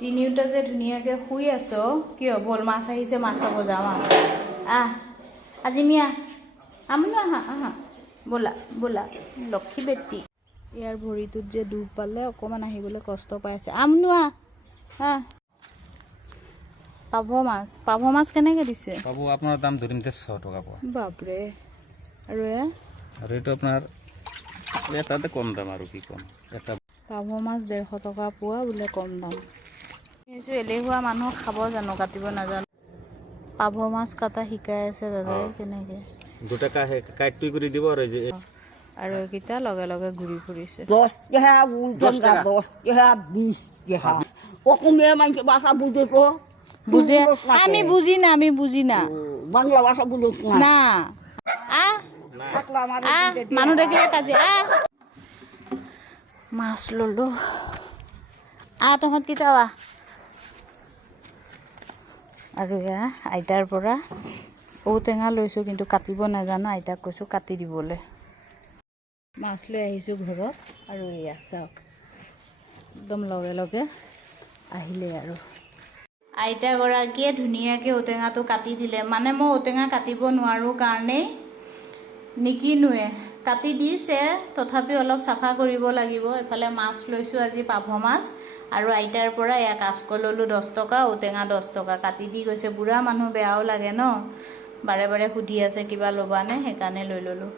তিনিওটা যে ধুনীয়াকৈ শুই আছো কিয় বল মাছ আহিছে মাছ চাব যাওঁ আজি মিয়া আমনো আহা আহা ব'লা ব'লা লক্ষী বেটি ইয়াৰ ভৰিটোত যে দুখ পালে অকণমান আহিবলৈ কষ্ট পাই আছে আমনো পাভ মাছ কেনেকৈ দিছে পাভ আপোনাৰ দাম ধৰিম 100 টকা পোৱা বাপৰে আৰু এইটো আপোনাৰ এটাতে কম দাম আৰু কি কম এটা পাভ মাছ 150 টকা পোৱা বোলে কম দাম এলেহুৱা মানুহ খাব জানো কাটিব নাজানো পাভ মাছ কটা শিকাই আছে দাদাই কেনেকৈ দুটা কাইটটো কৰি দিব আৰু আৰু এইকেইটা লগে লগে ঘূৰি ফুৰিছে 10 টাকা 10 টাকা 20 টাকা অসমীয়া মানুষ ভাষা বুঝে তো বুঝে আমি বুঝি না বাংলা ভাষা বুঝো না মানুহ দেখিলে কাজি মাছ ললো তহঁত কেইটা আৰু এয়া আইতাৰ পৰা ঔটেঙা লৈছোঁ কিন্তু কাটিব নাজানো আইতাক কৈছোঁ কাটি দিবলৈ মাছ লৈ আহিছোঁ ঘৰত আৰু এয়া চাওক একদম লগে লগে আহিলে আৰু আইতাগৰাকীয়ে ধুনীয়াকৈ ঔটেঙাটো কাটি দিলে মানে মই ঔটেঙা কাটিব নোৱাৰোঁ কাৰণেই নিকিনোৱে কাটি দিছে তথাপি অলপ চাফা কৰিব লাগিব এফালে মাছ লৈছোঁ আজি পাভ মাছ আৰু আইতাৰ পৰা এয়া কাচকল ল'লোঁ 10 টকা ঔটেঙা 10 টকা কাটি দি গৈছে বুঢ়া মানুহ বেয়াও লাগে ন বাৰে বাৰে সুধি আছে কিবা ল'বানে সেইকাৰণে লৈ ল'লোঁ